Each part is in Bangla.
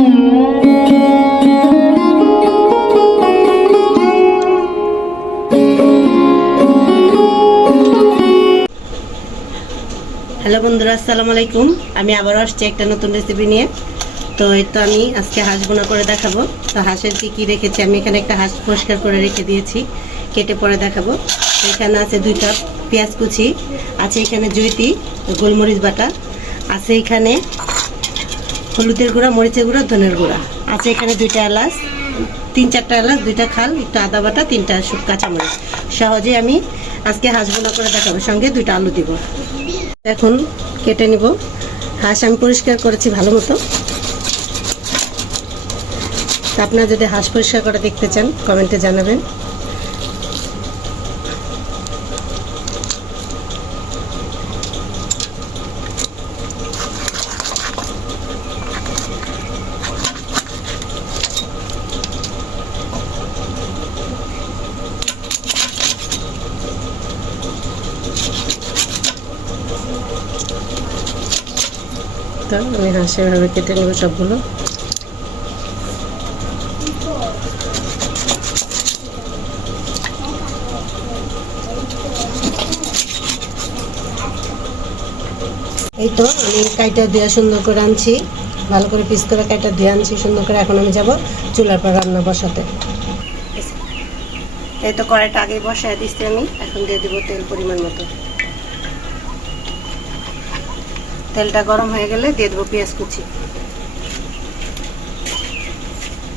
হ্যালো বন্ধুরা, আসসালামু আলাইকুম। আমি আবার আসছি একটা নতুন রেসিপি নিয়ে। তো এই তো আমি আজকে হাঁস বোনা করে দেখাবো। তো হাঁসের কি রেখেছি, আমি এখানে একটা হাঁস পরিষ্কার করে রেখে দিয়েছি, কেটে পরে দেখাবো। এখানে আছে 2 কাপ পেঁয়াজ কুচি, আছে এখানে জৈতি গোলমরিচ বাটা, আছে এখানে হলুদের গুঁড়া, মরিচের গুঁড়া, ধনের গুঁড়া, আছে এখানে 2টা এলাচ, 3-4টা এলাচ, 2টা খাল, একটু আদা বাটা, 3টা কাঁচামরিচ। সহজে আমি আজকে হাঁস বোনা করে দেখাবো, সঙ্গে 2টা আলু দিব। এখন কেটে নিব। হাঁস আমি পরিষ্কার করেছি ভালো মতো। আপনারা যদি হাঁস পরিষ্কার করে দেখতে চান কমেন্টে জানাবেন। তো আমি হাঁসের ভাবে কেটে নেব সবগুলো। এই তো আমি কাইটা দিয়ে সুন্দর করে আনছি, ভালো করে পিস করে কাইটা দিয়ে আনছি সুন্দর করে। এখন আমি যাব চুলার পর রান্না বসাতে। এই তো কড়াইটা আগে বসায় দিচ্ছি আমি। এখন দিয়ে দেবো তেল পরিমাণ মতো। তেলটা গরম হয়ে গেলে দিয়ে দেবো পেঁয়াজ কুচি।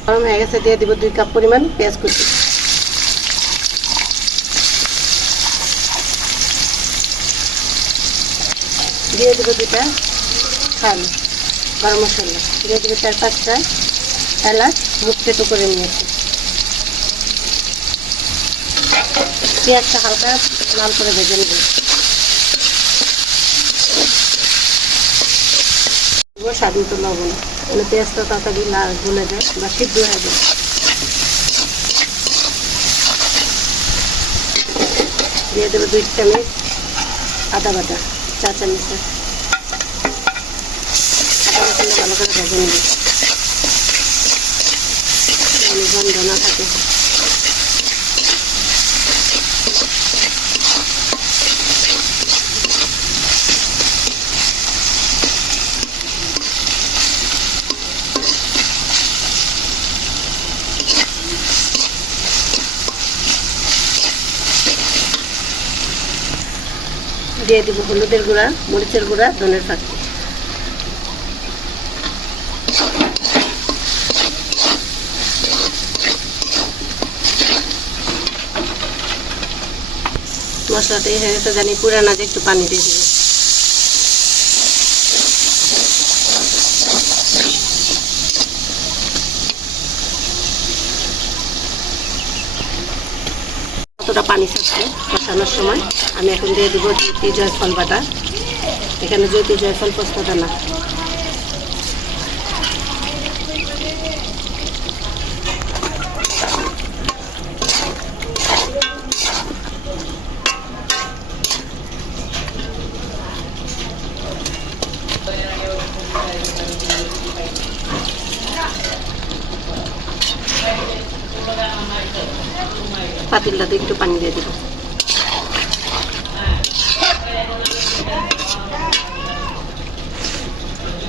গরম হয়ে গেছে, দিয়ে দেবো 2 কাপ পরিমাণ পেঁয়াজ কুচি। দিয়ে দেবো 2টা খাল গরম মশলা, দিয়ে দেবো 4-5টা এলাচ মুখ থেতো করে নিয়েছি। পেঁয়াজটা হালকা লাল করে ভেজে নেব। স্বাদ মতো লবণ, মানে পেঁয়াজটা তাড়াতাড়ি লাল গলে যায় বা সিদ্ধ হয়ে যায়। দিয়ে দেবো 2 চামচ আদা বাটা, 4 চামচের আদা বাটা ভালো করে ভেজে নেব, গন্ধ না থাকে। দিয়ে দেবো হলুদের গুঁড়া, মরিচের গুঁড়া, ধনের ফাঁকি। মশলাটা হয়ে গেছে, জানি পুরানা যে একটু পানি দিয়ে দেবো। কতটা পানি ছাড়ছে কষানোর সময়। আমি এখন দিয়ে দেবো জৈতি জয়ফল বাটা। এখানে জৈতি জয়ফল পোস্ত দানা। পাতিলটাতে একটু পানি দিয়ে দেবো।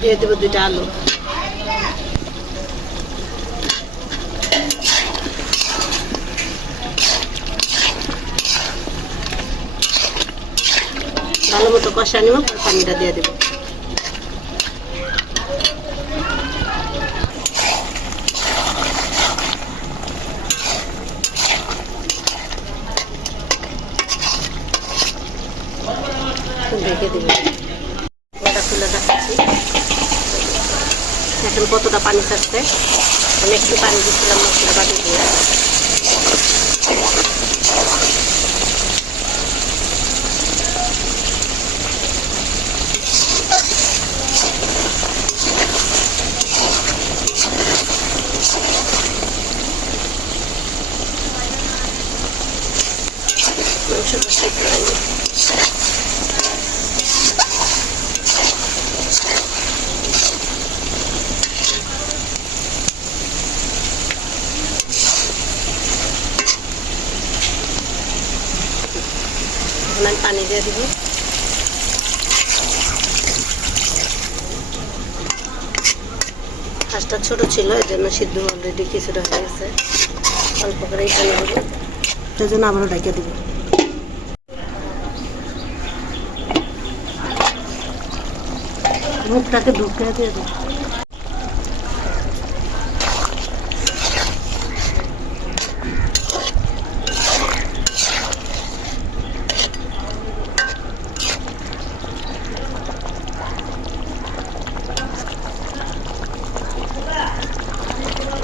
দিয়ে দেবো 2টা আলু। ভালো মতো কষা নেব, পানিটা দিয়ে দেবো। ঢেকে দেবো। ওটা খুলে দেখাচ্ছি এখন কতটা পানি ছাড়ছে। আমি একটু পানি দিচ্ছিলাম মশলা বাটি দিয়ে। এখন আমি পানি দিয়ে দিব। হাঁসটা ছোট ছিল, এর জন্য সিদ্ধ অলরেডি কিছুটা হয়ে গেছে, অল্প করে পানি দেবো, তার জন্য আবারও ঢেকে দেবো। মুখটাকে ঢুকিয়ে দিয়ে দেবো।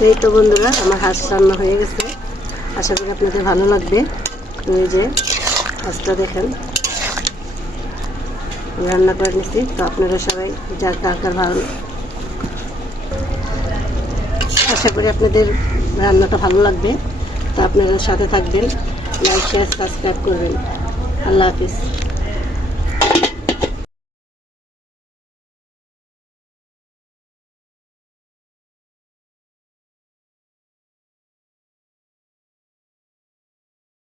এই তো বন্ধুরা, আমার হাঁস রান্না হয়ে গেছে, আশা করি আপনাদের ভালো লাগবে। তো এই যে হাঁসটা দেখেন রান্না করে নিচ্ছি। তো আপনারা সবাই যার কার ভালো, আশা করি আপনাদের রান্নাটা ভালো লাগবে। তো আপনারা সাথে থাকবেন, লাইক শেয়ার সাবস্ক্রাইব করবেন। আল্লাহ হাফিজ।